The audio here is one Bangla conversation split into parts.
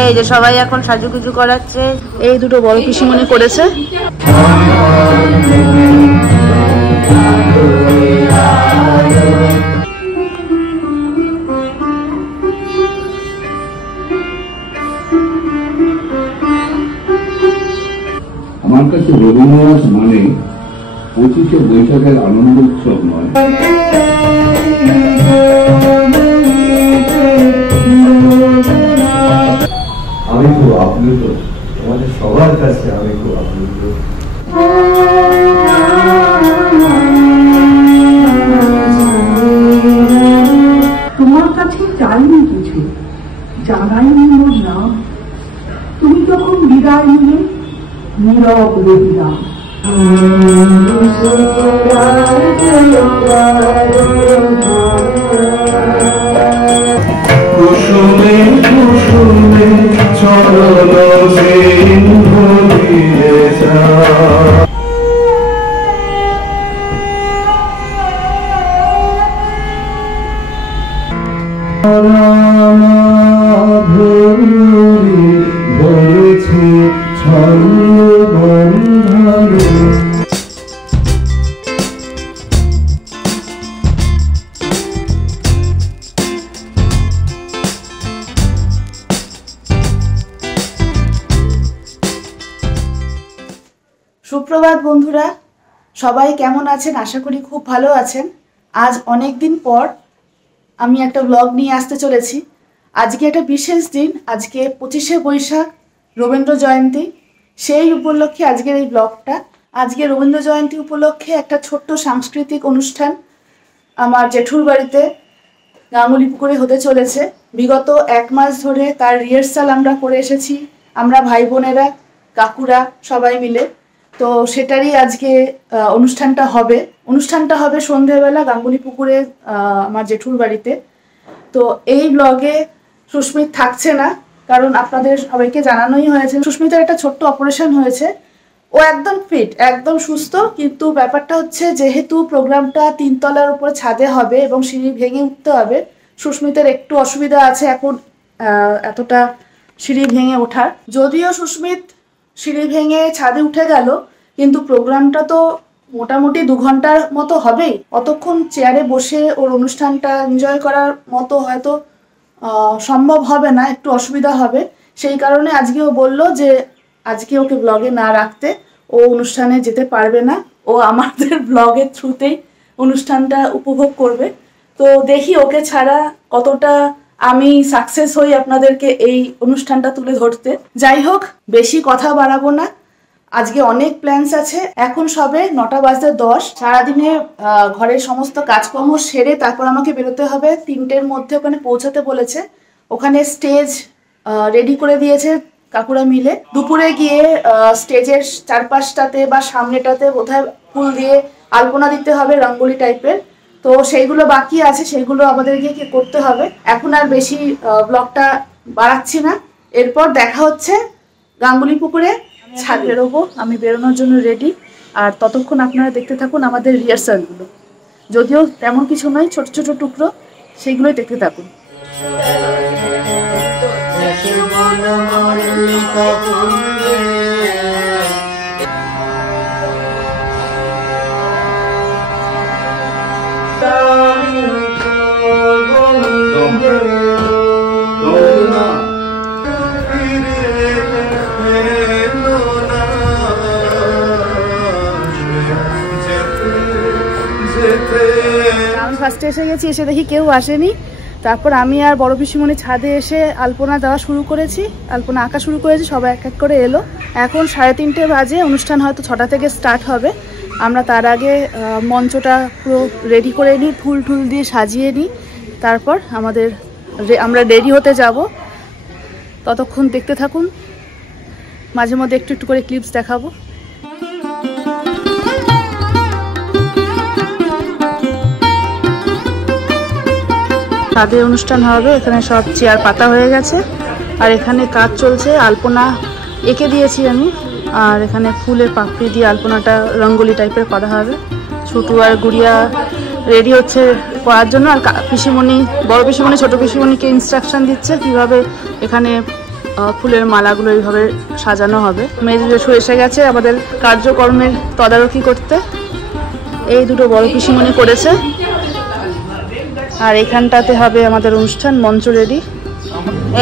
এই যে সবাই এখন সাজুগুজু করাচ্ছে। এই দুটো বড় পিসিমণি করেছে। আমার কাছে রবীন্দ্রনাথ মানে 25শে বৈশাখের আনন্দ উৎসব নয়, আমি খুব আপ্লুত, তোমাদের সবার কাছে আমি খুব আপ্লুত। তোমার কাছে চাইনি কিছু, জানাইনি মোর নাম, তুমি যখন বিদায় নিলে নীরব রহিলাম। কুসুমে কুসুমে চরণ সিন্ধু দিয়ে ধরেছে ছন্দ বন্ধনে। সুপ্রভাত বন্ধুরা, সবাই কেমন আছেন? আশা করি খুব ভালো আছেন। আজ অনেক দিন পর আমি একটা ব্লগ নিয়ে আসতে চলেছি। আজকে একটা বিশেষ দিন, আজকে 25শে বৈশাখ, রবীন্দ্র জয়ন্তী। সেই উপলক্ষে আজকের এই ব্লগটা। আজকে রবীন্দ্র জয়ন্তী উপলক্ষে একটা ছোট্ট সাংস্কৃতিক অনুষ্ঠান আমার জেঠুর বাড়িতে গাঙ্গুলি পুকুরে হতে চলেছে। বিগত 1 মাস ধরে তার রিহার্সাল আমরা করে এসেছি, আমরা ভাই বোনেরা, কাকুরা সবাই মিলে। তো সেটারই আজকে অনুষ্ঠানটা হবে সন্ধ্যেবেলা গাঙ্গুলি পুকুরে আমার জেঠুর বাড়িতে। তো এই ব্লগে সুস্মিত থাকছে না, কারণ আপনাদের সবাইকে জানানোই হয়েছে সুস্মিতার একটা ছোট্ট অপারেশন হয়েছে। ও একদম ফিট, একদম সুস্থ, কিন্তু ব্যাপারটা হচ্ছে যেহেতু প্রোগ্রামটা 3 তলার উপর ছাদে হবে এবং সিঁড়ি ভেঙে উঠতে হবে, সুস্মিতার একটু অসুবিধা আছে এখন এতটা সিঁড়ি ভেঙে ওঠার। যদিও সুস্মিত সিঁড়ি ভেঙে ছাদে উঠে গেল, কিন্তু প্রোগ্রামটা তো মোটামুটি 2 ঘন্টার মতো হবেই। অতক্ষণ চেয়ারে বসে ওর অনুষ্ঠানটা এনজয় করার মতো হয়তো সম্ভব হবে না, একটু অসুবিধা হবে। সেই কারণে আজকে ও বললো যে আজকে ওকে ব্লগে না রাখতে, ও অনুষ্ঠানে যেতে পারবে না, ও আমাদের ব্লগের থ্রুতেই অনুষ্ঠানটা উপভোগ করবে। তো দেখি ওকে ছাড়া কতটা আমি সাকসেস হই আপনাদেরকে এই অনুষ্ঠানটা তুলে ধরতে। যাই হোক, বেশি কথা বাড়াবো না, আজকে অনেক প্ল্যানস আছে। এখন সবে 9:10। সারাদিনে ঘরের সমস্ত কাজকর্ম সেরে তারপর আমাকে বেরোতে হবে। 3টের মধ্যে ওখানে পৌঁছাতে বলেছে। ওখানে স্টেজ রেডি করে দিয়েছে কাকুরা মিলে। দুপুরে গিয়ে স্টেজের চারপাশটাতে বা সামনেটাতে বোধহয় ফুল দিয়ে আলপনা দিতে হবে, রঙ্গোলি টাইপের। তো সেইগুলো বাকি আছে, সেইগুলো আমাদেরকে করতে হবে। এখন আর বেশি ব্লগটা বাড়াচ্ছি না। এরপর দেখা হচ্ছে গাঙ্গুলি পুকুরে। ছাদ বেরোবো, আমি বেরোনোর জন্য রেডি। আর ততক্ষণ আপনারা দেখতে থাকুন আমাদের রিহার্সালগুলো, যদিও তেমন কিছু নয়, ছোট ছোট টুকরো, সেইগুলোই দেখতে থাকুন। আমি ফার্স্টে এসে গেছি, এসে দেখি কেউ আসেনি। তারপর আমি আর বড় পিসিমণি ছাদে এসে আলপনা দেওয়া শুরু করেছি, আলপনা আঁকা শুরু করেছি। সবাই এক এক করে এলো। এখন 3:30 বাজে, অনুষ্ঠান হয়তো 6টা থেকে স্টার্ট হবে। আমরা তার আগে মঞ্চটা পুরো রেডি করে নিই, ফুল টুল দিয়ে সাজিয়ে নিই। তারপর আমরা রেডি হতে যাব। ততক্ষণ দেখতে থাকুন, মাঝে মধ্যে একটু একটু করে ক্লিপস দেখাবো। ছাদে অনুষ্ঠান হবে, এখানে সব চেয়ার পাতা হয়ে গেছে। আর এখানে কাজ চলছে, আলপনা এঁকে দিয়েছি আমি। আর এখানে ফুলের পাপড়ি দিয়ে আলপনাটা রঙ্গোলি টাইপের করা হবে। ছোটু আর গুড়িয়া রেডি হচ্ছে করার জন্য। আর পিসিমণি, বড় পিসিমণি ছোট পিসিমণিকে ইনস্ট্রাকশন দিচ্ছে কিভাবে এখানে ফুলের মালাগুলো এইভাবে সাজানো হবে। মেজো জেঠু এসে গেছে আমাদের কার্যকর্মের তদারকি করতে। এই দুটো বড় পিসিমণি করেছে। আর এখানটাতে হবে আমাদের অনুষ্ঠান, মঞ্চ রেডি।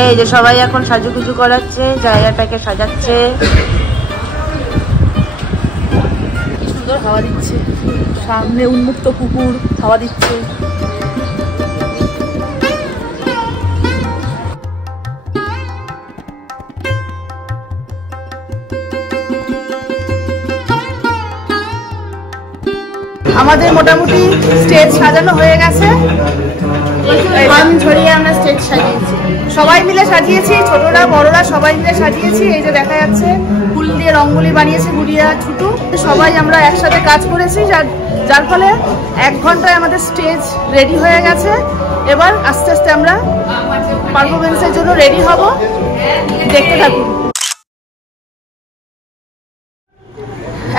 এই যে সবাই এখন সাজুগুজু করাচ্ছে, জায়গাটাকে সাজাচ্ছে। কি সুন্দর হাওয়া দিচ্ছে, সামনে উন্মুক্ত পুকুর, হাওয়া দিচ্ছে। আমাদের মোটামুটি স্টেজ সাজানো হয়ে গেছে। ছড়িয়ে আমরা স্টেজ সাজিয়েছি, সবাই মিলে সাজিয়েছি, ছোটরা বড়রা সবাই মিলে সাজিয়েছি। এই যে দেখা যাচ্ছে ফুল দিয়ে রঙ্গোলি বানিয়েছে গুড়িয়া ছুটু, সবাই আমরা একসাথে কাজ করেছি, যার ফলে 1 ঘন্টায় আমাদের স্টেজ রেডি হয়ে গেছে। এবার আস্তে আস্তে আমরা পারফরমেন্সের জন্য রেডি হব, দেখতে থাকুন।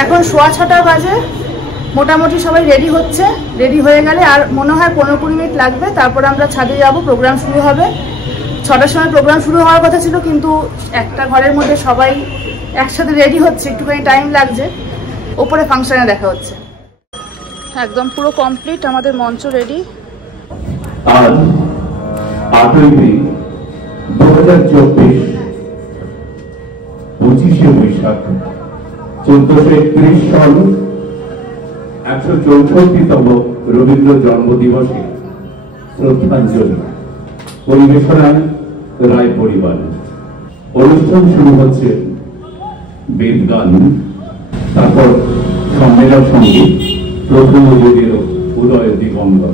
এখন 6:15 বাজে, মোটামুটি সবাই রেডি হচ্ছে। রেডি হয়ে গেলে আর মনে হয় 15-20 মিনিট লাগবে, তারপর আমরা ছাদে যাব, প্রোগ্রাম শুরু হবে। 6টার সময় প্রোগ্রাম শুরু হওয়ার কথা ছিল, কিন্তু একটা ঘরের মধ্যে সবাই একসাথে রেডি হচ্ছে, একটুখানি টাইম লাগছে। ওপরে ফাংশনে দেখা হচ্ছে। একদম পুরো কমপ্লিট, আমাদের মঞ্চ রেডি। আজ 8ই মে 2024, 25শে বৈশাখ 1431 সাল, 164তম রবীন্দ্র জন্মদিবসে শ্রদ্ধাঞ্জলি পরিবেশনায় রায় পরিবার। অনুষ্ঠান শুরু হচ্ছে বেদ গান, তারপর সম্মেলন সঙ্গীত, প্রথম যুগের উদয় দিগম্বর।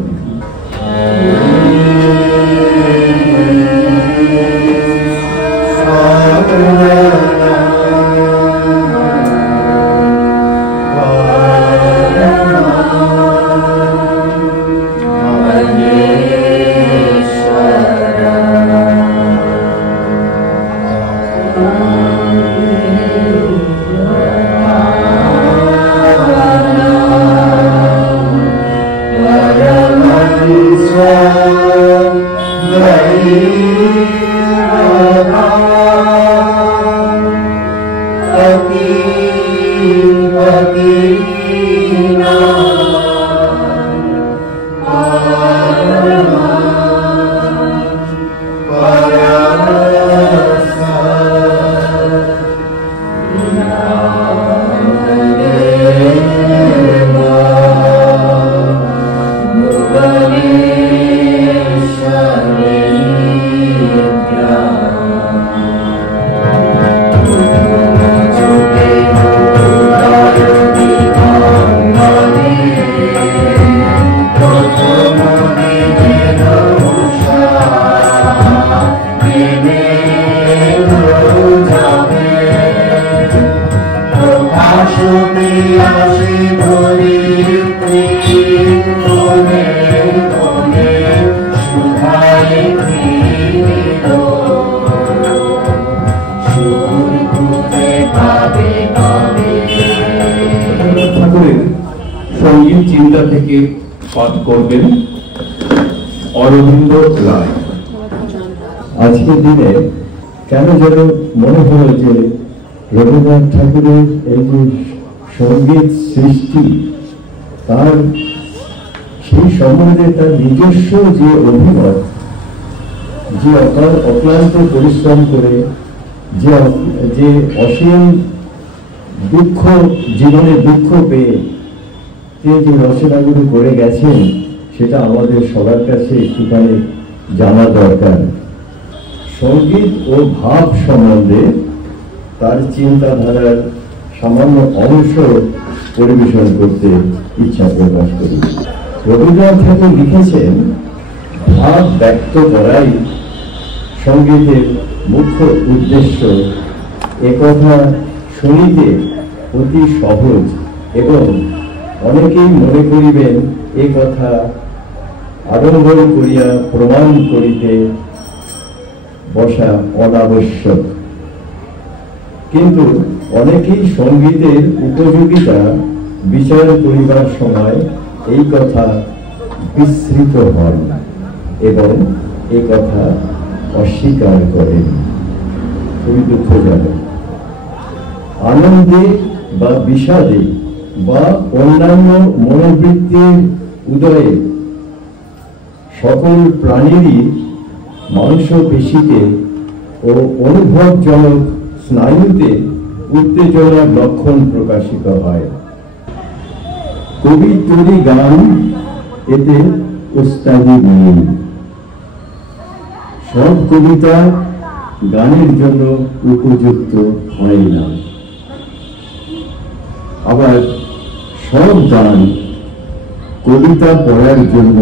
সঙ্গীত চিন্তা থেকে পাঠ করবেন অরবিন্দ রায়। আজকের দিনে কেন যেন মনে হলো যে রবীন্দ্রনাথ ঠাকুরের এই যে সঙ্গীত সৃষ্টি, তার সেই সম্বন্ধে তার নিজস্ব যে অভিমত, যে অক্লান্ত পরিশ্রম করে যে অসীম দুঃখ, জীবনে দুঃখ পেয়ে যে রচনাগুলো করে গেছেন, সেটা আমাদের সবার কাছে একটুখানি জানা দরকার। সঙ্গীত ও ভাব সম্বন্ধে তার চিন্তাধারার সামান্য অংশ পরিবেশন করতে ইচ্ছা প্রকাশ করি। রবীন্দ্রনাথ ঠাকুর লিখেছেন, ভাব ব্যক্ত করাই সঙ্গীতের মুখ্য উদ্দেশ্য। একথা শুনিতে অতি সহজ এবং অনেকেই মনে করিবেন এ কথা আড়ম্বর করিয়া প্রমাণ করিতে বসা অনাবশ্যক। কিন্তু অনেকেই সঙ্গীতের উপযোগিতা বিচার করিবার সময় এই কথা বিস্মৃত হন এবং এ কথা অস্বীকার করেন। তুমি দুঃখ জানো। আনন্দে বা বিষাদে বা অন্যান্য মনোবৃত্তির উদয়ে সকল প্রাণীরই মাংসপেশিতে ও অনুভবজনক স্নায়ুতে উত্তেজনার লক্ষণ প্রকাশিত হয়। কবি তৈরি গান এতে উস্তাদি নেই। সব কবিতা গানের জন্য উপযুক্ত হয় না, আবার সব গান কবিতা পড়ার জন্য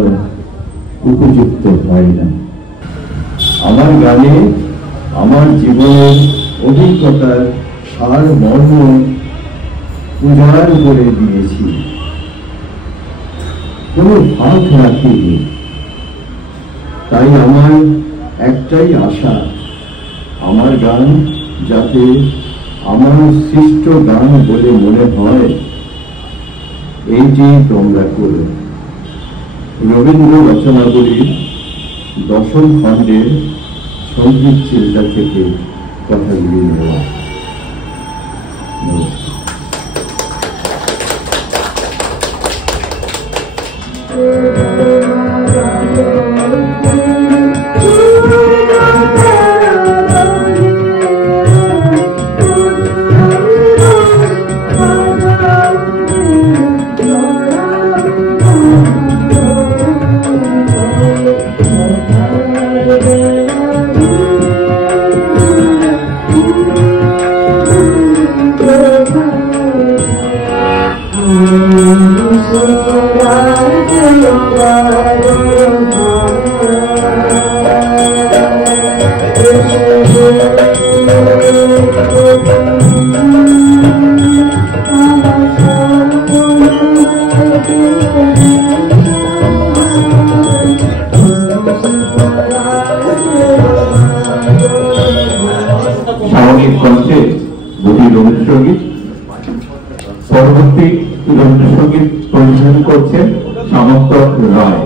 উপযুক্ত হয় না। আমার গানে আমার জীবনের অভিজ্ঞতার সার মর্ম উজাড় করে দিয়েছি, কোনো ফাঁক রাখিনি। তাই আমার একটাই আশা, আমার গান যাতে আমার সৃষ্ট গান বলে মনে হয়, এইটি তোমরা করো। রবীন্দ্র রচনাবলীর 10ম খণ্ডের সঙ্গীত চিন্তা থেকে কথাগুলি নেওয়া। সাময়িক কণ্ঠে দুটি রবীন্দ্রসঙ্গীত, পরবর্তী রবীন্দ্রসঙ্গীত পরিবেশন করছেন সামন্ত রায়।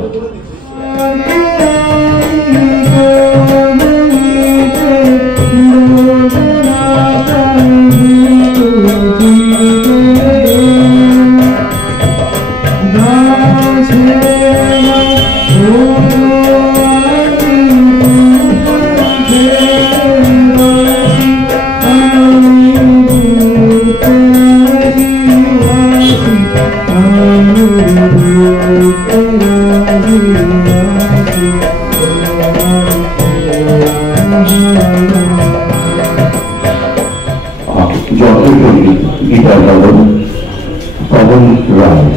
যন্ত্রসঙ্গীত গীতার বাদন পবন রায়।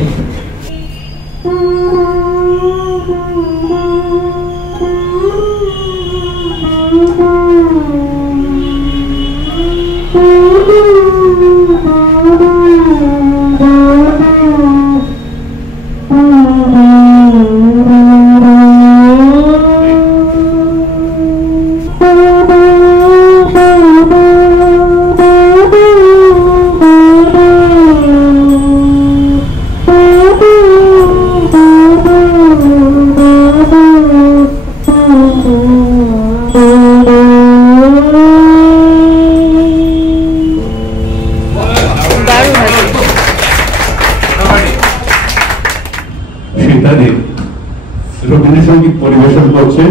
রবীন্দ্রসঙ্গীত পরিবেশন করছে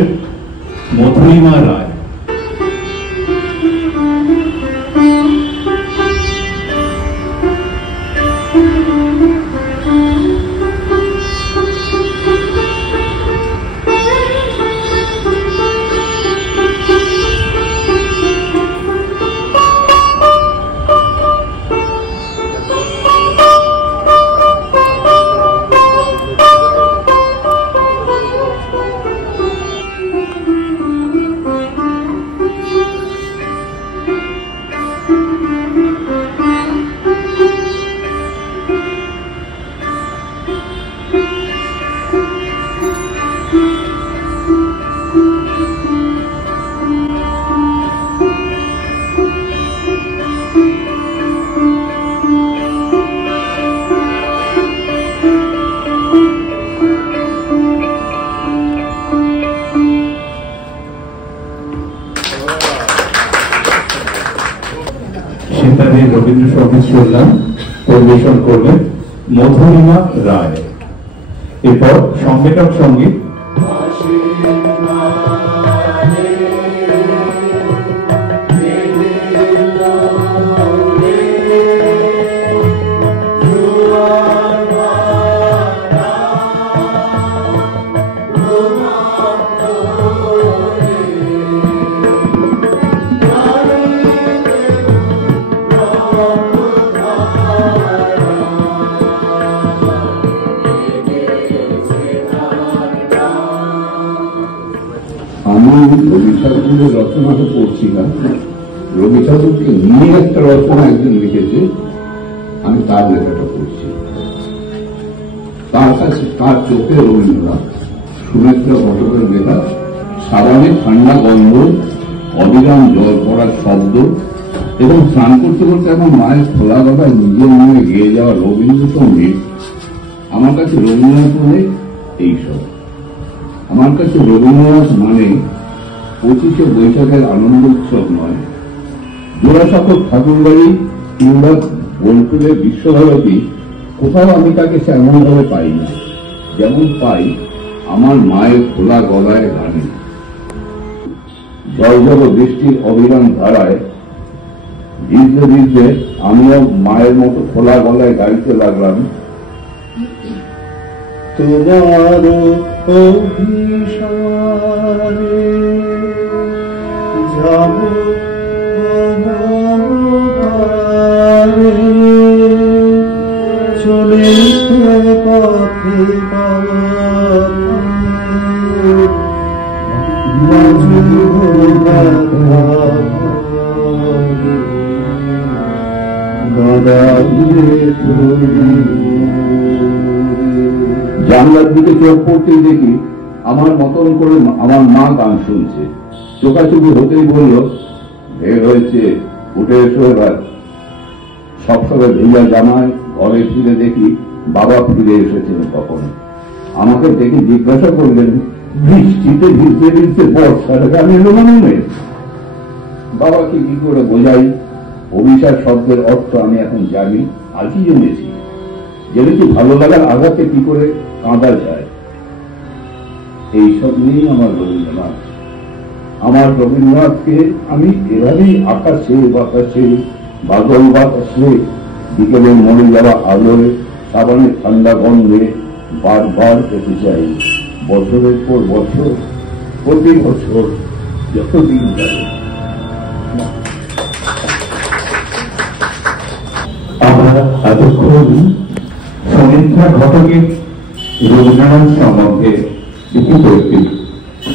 মধুরিমা রায়। সেতারে রবীন্দ্রসঙ্গীত শুনলাম, পরিবেশন করবেন মধুরিমা রায়। এরপর সংগীতক সঙ্গীত আমি রবি ঠাকুরের রচনাটা পড়ছিলাম। রবি ঠাকুরকে নিয়ে একটা রচনা একজন লিখেছে, আমি তার লেখাটা পড়ছি। তার কাছে তার চোখে রবীন্দ্রনাথ, সুনেত্রা ঘটকের লেখা, সাবানে ঠান্ডা গন্ধ, অবিরাম জল পড়ার শব্দ এবং স্নান করতে করতে আমার মায়ের খোলা গলায় নিজের নামে গেয়ে যাওয়া রবীন্দ্রসঙ্গীত। আমার কাছে রবীন্দ্রনাথ মানে এইসব। আমার কাছে রবীন্দ্রনাথ মানে 25শে বৈশাখের আনন্দ উৎসব নয়, জোড়াসাঁকোর ঠাকুরবাড়ি কিংবা বোলপুরের বিশ্বভারতী। কোথাও আমি তাকে এমনভাবে পাই না যেমন পাই আমার মায়ের খোলা গলায় গানে। জল জল বৃষ্টির অবিরাম ধারায় ভিজতে ভিজতে আমিও মায়ের মতো খোলা গলায় গাইতে লাগলাম, তোমার অভিসারে যাব চলে পথে জানলার দিকে চোখ পড়তেই দেখি আমার মতন করে আমার মা গান শুনছে। চোখাচুকি হতেই বলল, বের হয়েছে, উঠে এসো এবার। সবসময় ভেজা জামায় ঘরে ফিরে দেখি বাবা ফিরে এসেছেন তখন। আমাকে দেখে জিজ্ঞাসা করলেন, বৃষ্টিতে ভিজতে ভিজতে বর্ষার গান এলো মনে? বাবাকে কি করে বোঝাই অভিশাপ শব্দের অর্থ আমি এখন জানি, আজই জেনেছি। জেনেছি ভালো লাগার আঘাতে কি করে কাঁদা যায়। এইসব নিয়েই আমার রবীন্দ্রনাথ। আমার রবীন্দ্রনাথকে আমি এভাবেই আকাশে বাতাসে বাদল বাতাসে বিকেলে মরে যাওয়া আলোয় সাবানের ঠান্ডা গন্ধে বারবার পেতে চাই, বছরের পর বছর, প্রতি বছর, যতদিন যাবে। আমরা এতক্ষণ সুনেত্রা ঘটকের রবীন্দ্রনাথ সম্বন্ধে লিখিত একটি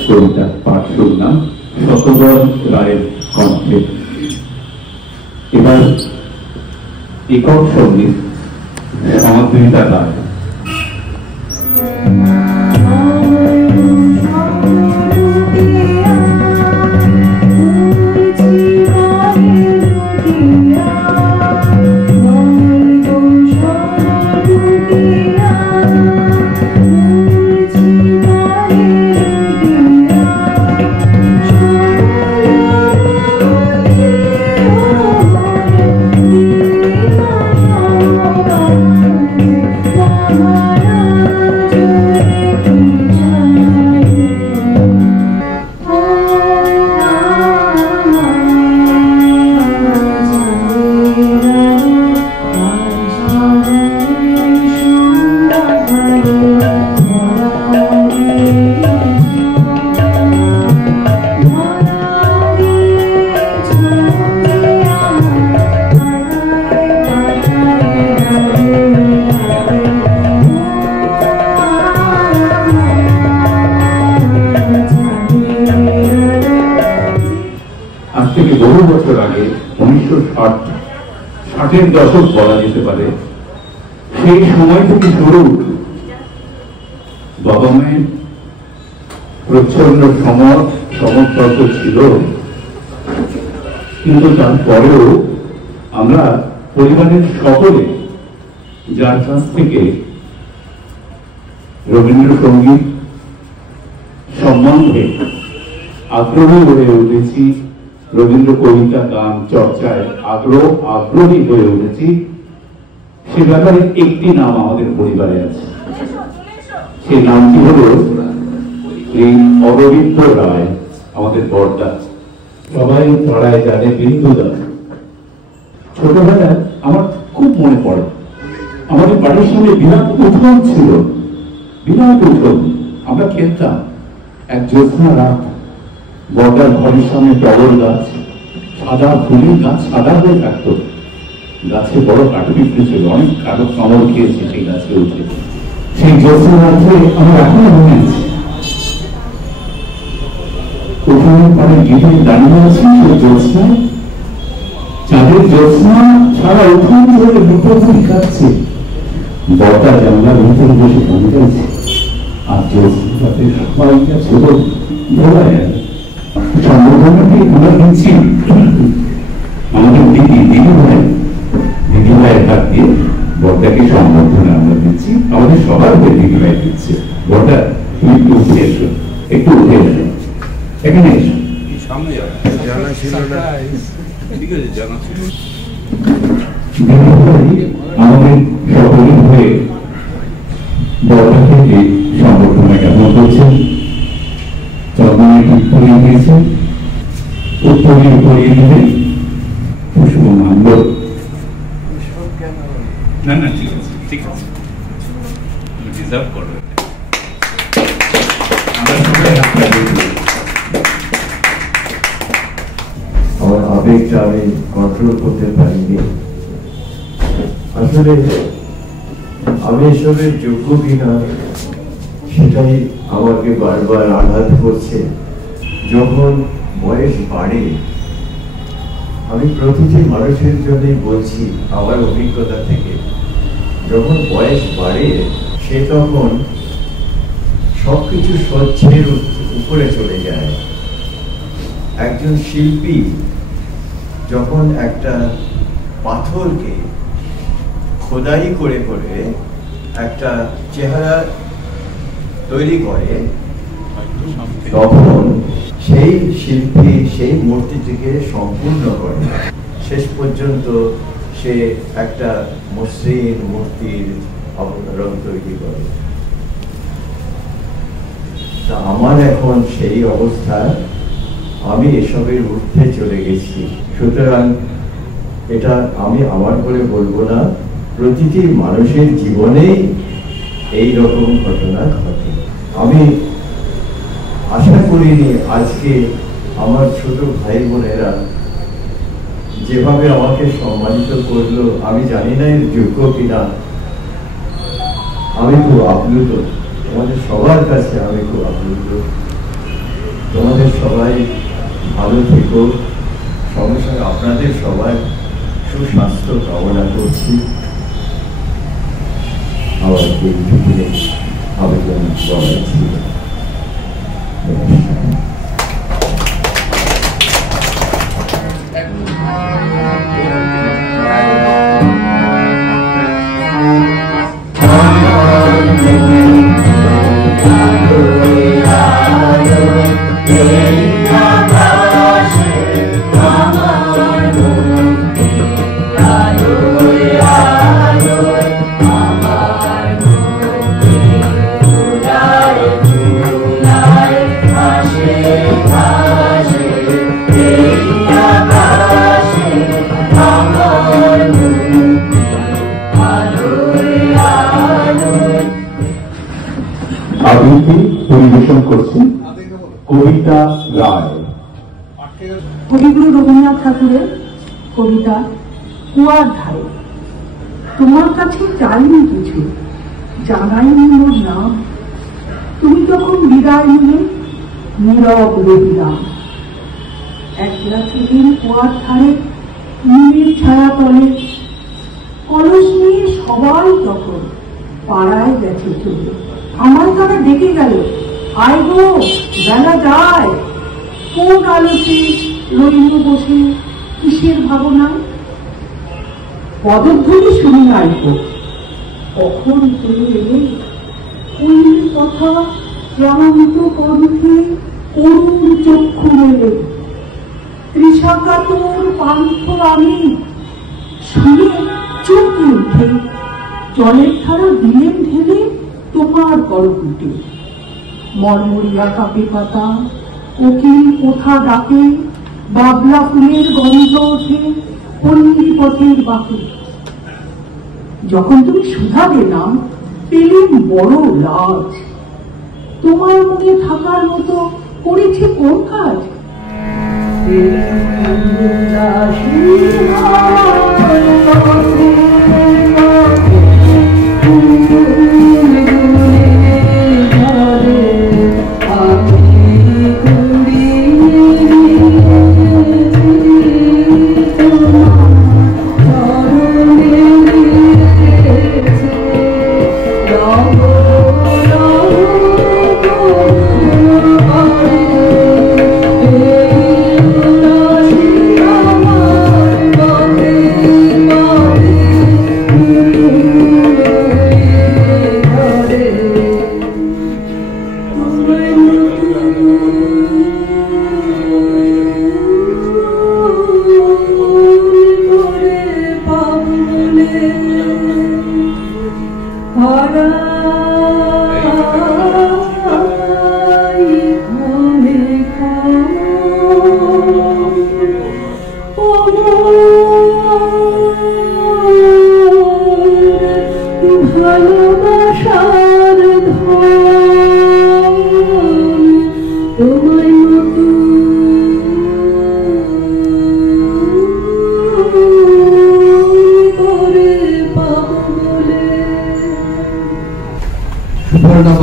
কবিতা পাঠ শুনলাম শতবর রায়ের কণ্ঠে। এবার একক সঙ্গীত সমাদৃতা রায়। বহু বছর আগে 1960-এর দশক বলা যেতে পারে, সেই সময় থেকে শুরু বাবা মায়ের প্রচ্ছন্ন সমর্থক ছিল, কিন্তু তারপরেও আমরা পরিবারের সকলে যার কাছ থেকে রবীন্দ্রসঙ্গীত সম্বন্ধে আগ্রহী হয়ে উঠেছি, রবীন্দ্র কবিতা গান চর্চায় আগ্রহী হয়ে উঠেছি, সে ব্যাপারে একটি নাম আমাদের পরিবারে আছে। সেই নামটি হল শ্রী অরবিন্দ রায়, আমাদের বড়দা। সবাই পাড়ায় জানে বিন্দুদা। ছোটবেলায় আমার খুব মনে পড়ে, আমাদের বাড়ির সামনে বিরাট উঠোন ছিল, বিরাট উঠোন। আমরা খেলতাম। এক জ্যোৎস্না রাত, বড়দার ঘরের সামনে টগর গাছ, সাদা ফুলের গাছ সাদা হয়ে থাকতো। গাছে বড় কাঠপিঁপড়ে ছিল, অনেক কামড় খেয়েছি সেই গাছে উঠে। সেই জ্যোৎস্না রাত্রে আমার এখনো মনে আছে, উঠোনের পাড়ে গিয়ে দাঁড়িয়ে আছি সেই জ্যোৎস্নায়। চাঁদের জ্যোৎস্না সারা উঠোন ধরে লুটোপুরি কাটছে। বড়দার জানলার ভিতরে বসে কবিতা আছে, আর জ্যোৎস্নাতে সবাইটা ছোট ধরায় সম্বোধনাটি আমরা দিচ্ছি আমাদের দিদিভাইয়ের হাত দিয়ে বড়দাকে সম্বোধনা আমরা দিচ্ছি, আমাদের সবার হয়ে দিদিভাই দিচ্ছে। বড়দা তুমি একটু উঠে এসো, একটু উঠে এসো, এখানে এসো। আমাদের সকলের হয়ে বড়দা থেকে সম্বোধনা জ্ঞাপন করছেন। চন্দনের টিপ্পণী দিয়েছেন, উত্তরীয় করিয়ে দিলেন পুষ্পমাল্য। না না, ঠিক আছে, ঠিক আছে, তুমি ডিজার্ভ করবে। আমার আবেগটা আমি কন্ট্রোল করতে পারিনি। আসলে আমি এসবের যোগ্য কিনা সেটাই আমাকে বারবার আঘাত করছে। যখন বয়স বাড়ে, আমি প্রতিটি মানুষের জন্যই বলছি আমার অভিজ্ঞতা থেকে, যখন বয়স বাড়ে সে তখন সবকিছু সহ্যের উপরে চলে যায়। একজন শিল্পী যখন একটা পাথরকে খোদাই করে করে একটা চেহারা তৈরি করে, তখন সেই শিল্পী সেই মূর্তিটিকে সম্পূর্ণ করে, শেষ পর্যন্ত সে একটা মসৃণ মূর্তির অবতরণ তৈরি করে। তা আমার এখন সেই অবস্থা, আমি এসবের ঊর্ধ্বে চলে গেছি। সুতরাং এটা আমি আমার করে বলবো না, প্রতিটি মানুষের জীবনেই এই রকম ঘটনা ঘটে। আমি আশা করিনি আজকে আমার ছোট ভাই বোনেরা যেভাবে আমাকে সম্মানিত করলো, আমি জানি না এর যোগ্য কিনা। আমি খুব আপ্লুত, তোমাদের সবার কাছে আমি খুব আপ্লুত। তোমাদের সবাই ভালো থেকো, সঙ্গে সঙ্গে আপনাদের সবাই সুস্বাস্থ্য কামনা করছি। আমার এইটুকু আবেদন বলার ছিল। পরিবেশন করছেন কবিতা রায়। কবিগুরু রবীন্দ্রনাথ ঠাকুরের কবিতা কুয়ার ধারে। তোমার কাছে চাইনি কিছু, জানাইনি মোর নাম, তুমি যখন বিদায় নিলে নীরব রহিলাম। একলা সেদিন কুয়ার ধারে নিমের ছায়া তলে, কলস নিয়ে সবাই তখন পাড়ায় গেছে চলে। আমার তারা ডেকে গেল, আয় গো বেলা যায়, কোন আলোতে রইল বসে কিসের ভাবনায়। পদধ্বনি শুনি নাই গো, কখন চলে এলে ওই কথা ক্লান্ত কণ্ঠে করুণ চক্ষু মেলে। ত্রিশাকাতর পান্থ আমি শুনে চমকে উঠে জলের ধারা দিলেন ঢেলে তোমার করকুটে। মরমরিয়া কাপে পাতা কোকিল কোথা ডাকে, বাবলা ফুলের গন্ধ ওঠে পল্লী পথের বাঁকে। যখন তুমি সুধা দিলাম পেলেন বড় লাজ, তোমার মনে থাকার মতো করেছি কোন কাজ?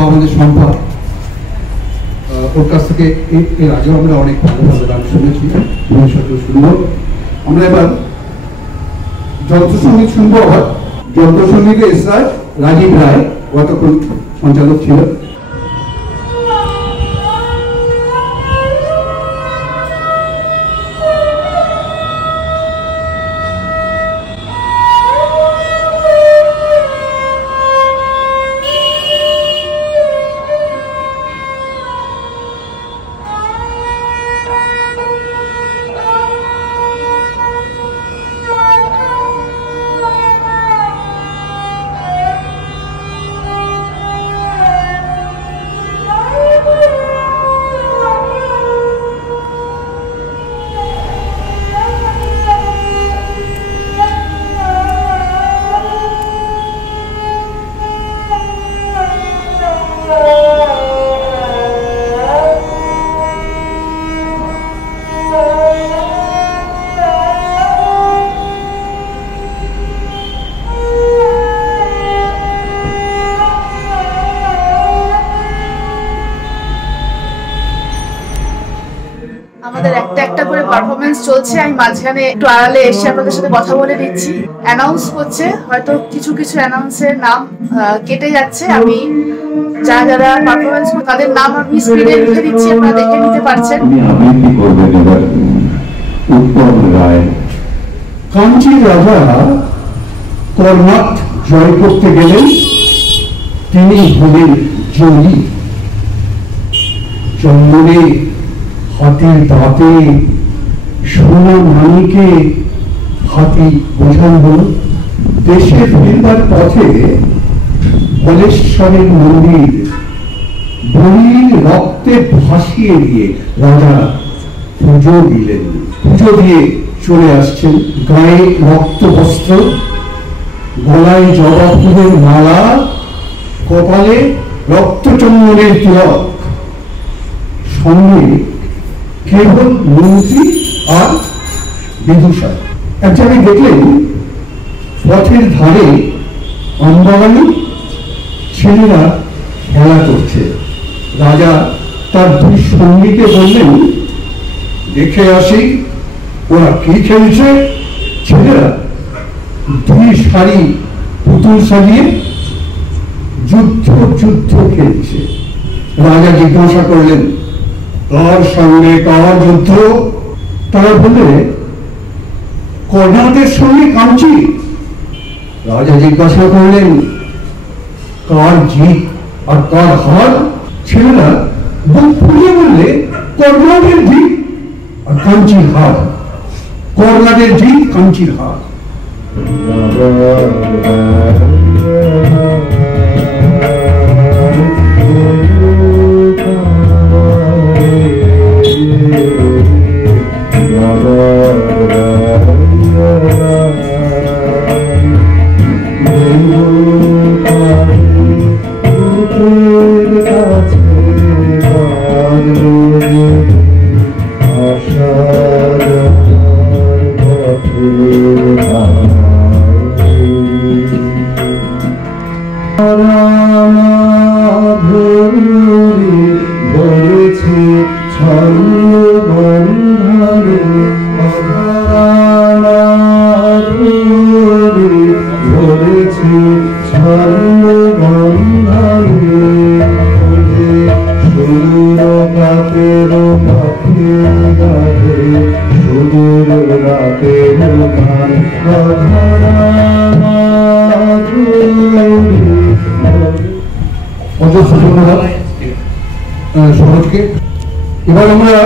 আমাদের সম্ভব, ওর কাছ থেকে এর আগেও আমরা অনেক ভালো ভালো গান শুনেছি, সুন্দর। আমরা এবার যন্ত্রসঙ্গীত শুনবো। আবার যন্ত্রসঙ্গীতে এসআর রাজীব রায় গতক্ষণ সঞ্চালক ছিল। আমাদের একটা একটা করে পারফরমেন্স চলছে, আমি মাঝখানে একটু আড়ালে এসে আপনাদের সাথে কথা বলে দিচ্ছি। অ্যানাউন্স করছে, হয়তো কিছু কিছু অ্যানাউন্সের নাম কেটে যাচ্ছে। আমি যারা পারফরমেন্স তাদের নাম আমি স্ক্রিনে লিখে দিচ্ছি, আপনারা দেখে নিতে পারছেন। কাঞ্চীর রাজা কর্ণাট জয় করতে গেলেন, তিনি হলেন জয়ী। চন্দনে হাতির দাঁতে সোনা মানিকে হাতি বোঝান হল। দেশে ফিরবার পথে বলেশ্বরের মন্দির বলির রক্তে ভাসিয়ে দিয়ে রাজা পুজো দিলেন। পুজো দিয়ে চলে আসছেন, গায়ে রক্ত বস্ত্র, গলায় জবা ফুলের মালা, কপালে রক্তচন্দনের তিলক, সঙ্গে কেবল মন্ত্রী আর বিদূষক। এক জায়গায় দেখলেন পথের ধারে আমবাগানে ছেলেরা খেলা করছে। রাজা তার দুই সঙ্গীকে বললেন, দেখে আসি ওরা কি খেলছে। ছেলেরা দুই সারি পুতুল সাজিয়ে যুদ্ধ যুদ্ধ খেলছে। রাজা জিজ্ঞাসা করলেন, কার সঙ্গে কার যুদ্ধ? তারা বললে, কর্ণাটের সঙ্গে কাঞ্চি। রাজা জিজ্ঞাসা করলেন, কার জিত আর কার হার? ছেলেরা বুক ফুলিয়ে বললে, কর্ণাটের জিত। আর কাঞ্চির হার, কর্ণাটের জি কাঞ্চির হার। সমাজকে এবার আমরা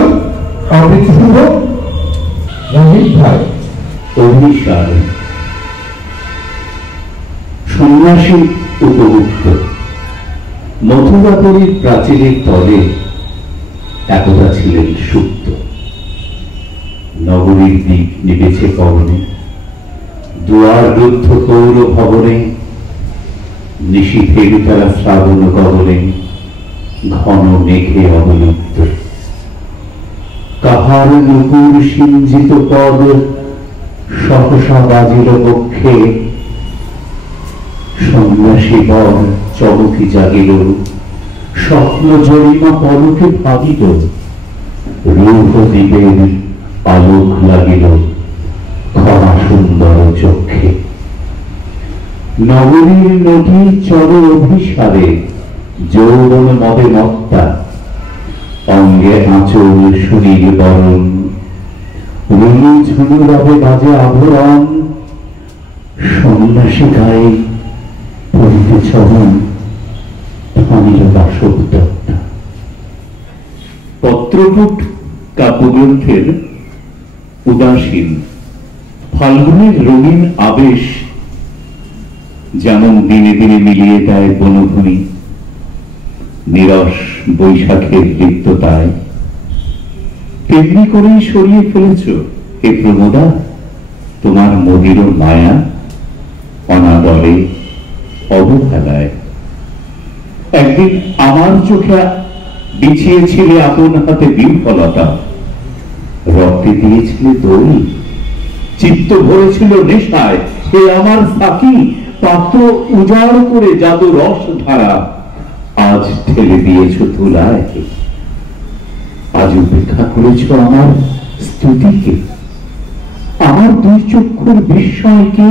আবৃত্তি শুনব। রঞ্জিত ভাই অভিসার সন্ন্যাসী উপভুক্ত। মথুরাপুরীর প্রাচীরের তলে একদা ছিলেন সুপ্ত। নগরীর দিক নিবেছে পবনে, দুয়ার রুদ্ধ কৌর ভবনে, নিশীথের তারা শ্রাবণ কবলে, ঘন মেঘে অবলুপ্ত। কাহার নুপুর সিঞ্জিত পদ সহসা বাজিল পক্ষে, সন্ন্যাসী বর চমকি জাগিল, স্বপ্ন জরিমা পলকে ভাবিল, রূপ দ্বীপের আলোক লাগিল ক্ষমা সুন্দর চক্ষে। নগরীর নদী চল অভিসারে, যৌবন মদে মত্তা, অঙ্গে আঁচল সুনীল বরণ, রুনি ঝুনু রবে বাজে আভরণ, সন্ন্যাসী গায়ে পড়িতে চরণ, থামিল বাসব দত্তা। পত্রপুট কাব্যগ্রন্থের উদাসীন ফাল্গুনের রঙিন আবেশ যেমন দিনে দিনে মিলিয়ে দেয় বনভূমি, নিরস বৈশাখের লিপ্ততায়, তেমনি করেই সরিয়ে ফেলেছ হে প্রমোদা তোমার মদির মায়া, অনাদরে অবহেলায়। একদিন আমার চোখে বিছিয়েছিলে আপন হাতে বিফলতা, রক্তে দিয়েছিলে দই, চিত্ত ভরেছিল নেশায়, হে আমার সাকি পাত্র উজাড় করে জাদু রস ধারা, আজ ঠেলে দিয়েছ ধুলায়। আজ উপেক্ষা করেছ আমার স্তুতিকে, আমার দুই চক্ষুর বিস্ময়কে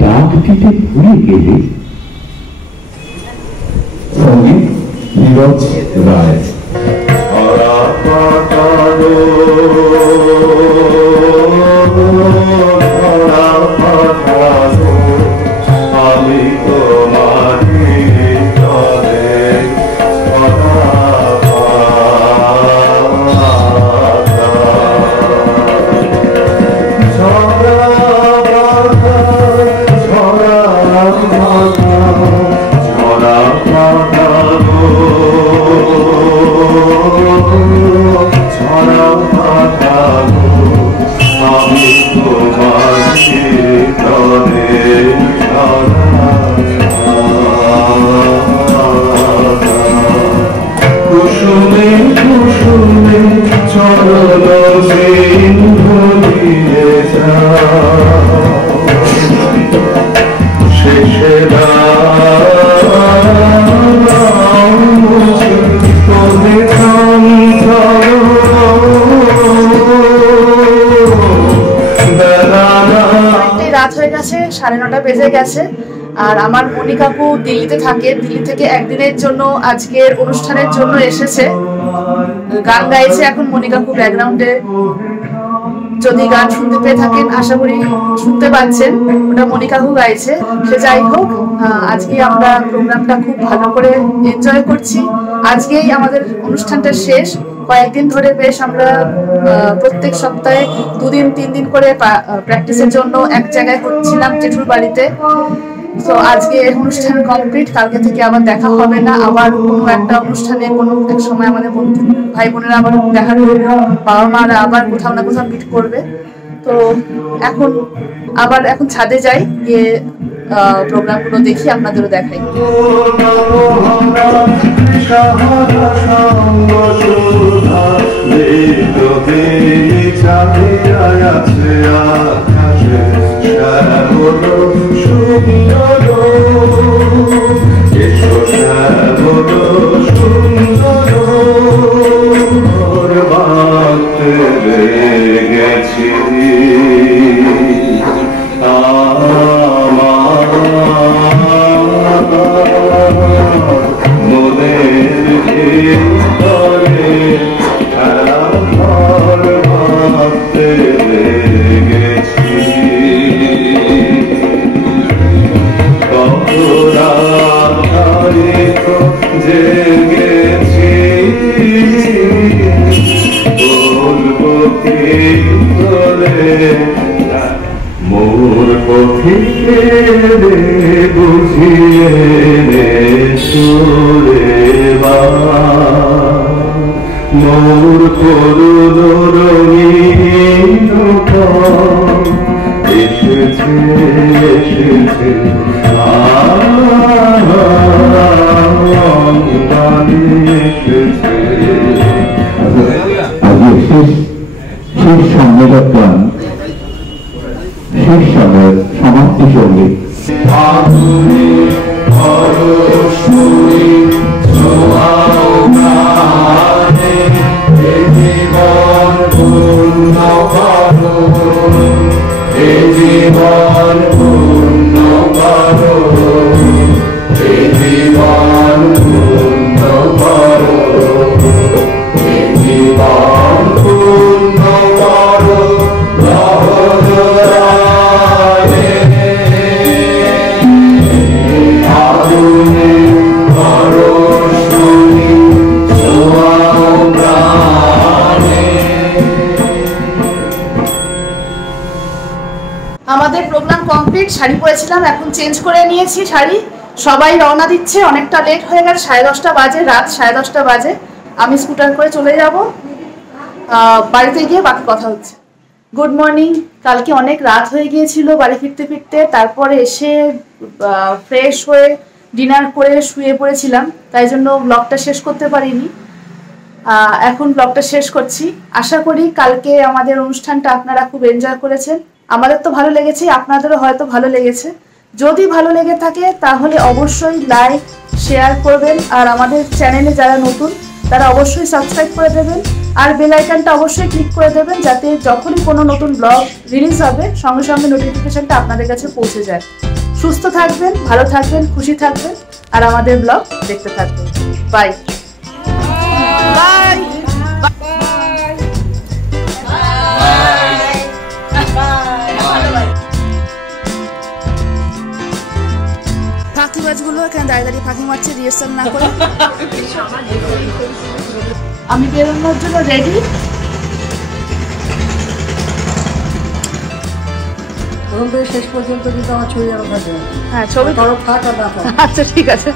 ডাক দিতে ভুলে গেলে। সঙ্গীত নীরজ রায়। আমি রাত হয়ে গেছে, 9:30 বেজে গেছে। আর আমার মনি কাকু দিল্লিতে থাকে, দিল্লি থেকে একদিনের জন্য আজকের অনুষ্ঠানের জন্য এসেছে। গান গাইছে এখন মনি কাকু ব্যাকগ্রাউন্ডে। যদি গান শুনতে পেয়ে থাকেন, আশা করি শুনতে পাচ্ছেন, ওটা মনিকাকু গাইছে। সে যাই হোক, আজকে আমরা প্রোগ্রামটা খুব ভালো করে এনজয় করছি। আজকেই আমাদের অনুষ্ঠানটা শেষ। কয়েকদিন ধরে বেশ আমরা প্রত্যেক সপ্তাহে 2 দিন 3 দিন করে প্র্যাকটিসের জন্য এক জায়গায় হচ্ছিলাম জেঠুর বাড়িতে। তো আজকে অনুষ্ঠান কমপ্লিট, কালকে থেকে আবার দেখা হবে না, আবার কোনো একটা অনুষ্ঠানে কোনো এক সময় আমাদের বন্ধু ভাই বোনেরা আবার দেখা করবে, বাবা মারা আবার কোথাও না কোথাও মিট করবে। তো এখন ছাদে যাই, গিয়ে প্রোগ্রামগুলো দেখি, আপনাদেরও দেখাই। মোর পথিকে বুঝিয়ে সুরে মোর করুণ রঙিন এসেছে এসেছে শেষ সম্মেলন গান, শেষ সময়ের সমাপ্তি সঙ্গীত। আমাদের প্রোগ্রাম কমপ্লিট। শাড়ি পরেছিলাম, এখন চেঞ্জ করে নিয়েছি শাড়ি। সবাই রওনা দিচ্ছে, অনেকটা লেট হয়ে গেছে, 10:30 বাজে, রাত 10:30 বাজে। আমি স্কুটার করে চলে যাব, বাড়িতে গিয়ে বাকি কথা হচ্ছে। Good morning. কালকে অনেক রাত হয়ে গিয়েছিল বাড়ি ফিরতে ফিরতে, তারপরে এসে ফ্রেশ হয়ে ডিনার করে শুয়ে পড়েছিলাম, তাই জন্য ব্লগটা শেষ করতে পারিনি। এখন ব্লগটা শেষ করছি। আশা করি কালকে আমাদের অনুষ্ঠানটা আপনারা খুব এনজয় করেছেন। আমাদের তো ভালো লেগেছে, আপনাদেরও হয়তো ভালো লেগেছে। যদি ভালো লেগে থাকে তাহলে অবশ্যই লাইক শেয়ার করবেন, আর আমাদের চ্যানেলে যারা নতুন তারা অবশ্যই সাবস্ক্রাইব করে দেবেন, আর বেল আইকনটা অবশ্যই ক্লিক করে দেবেন, যাতে যখনই কোনো নতুন ব্লগ রিলিজ হবে সঙ্গে সঙ্গে নোটিফিকেশনটা আপনাদের কাছে পৌঁছে যায়। সুস্থ থাকবেন, ভালো থাকবেন, খুশি থাকবেন, আর আমাদের ব্লগ দেখতে থাকবেন। Bye bye. ফাঁকিবাজগুলো এখানে দাঁড়িয়ে দাঁড়িয়ে ফাঁকি মারছে রিহার্সাল না করে। আমি বেরোনোর জন্য রেডি। শেষ পর্যন্ত কিন্তু আমার ছবি আরো থাকবে। হ্যাঁ, ছবি থাক আর না থাক। আচ্ছা, ঠিক আছে।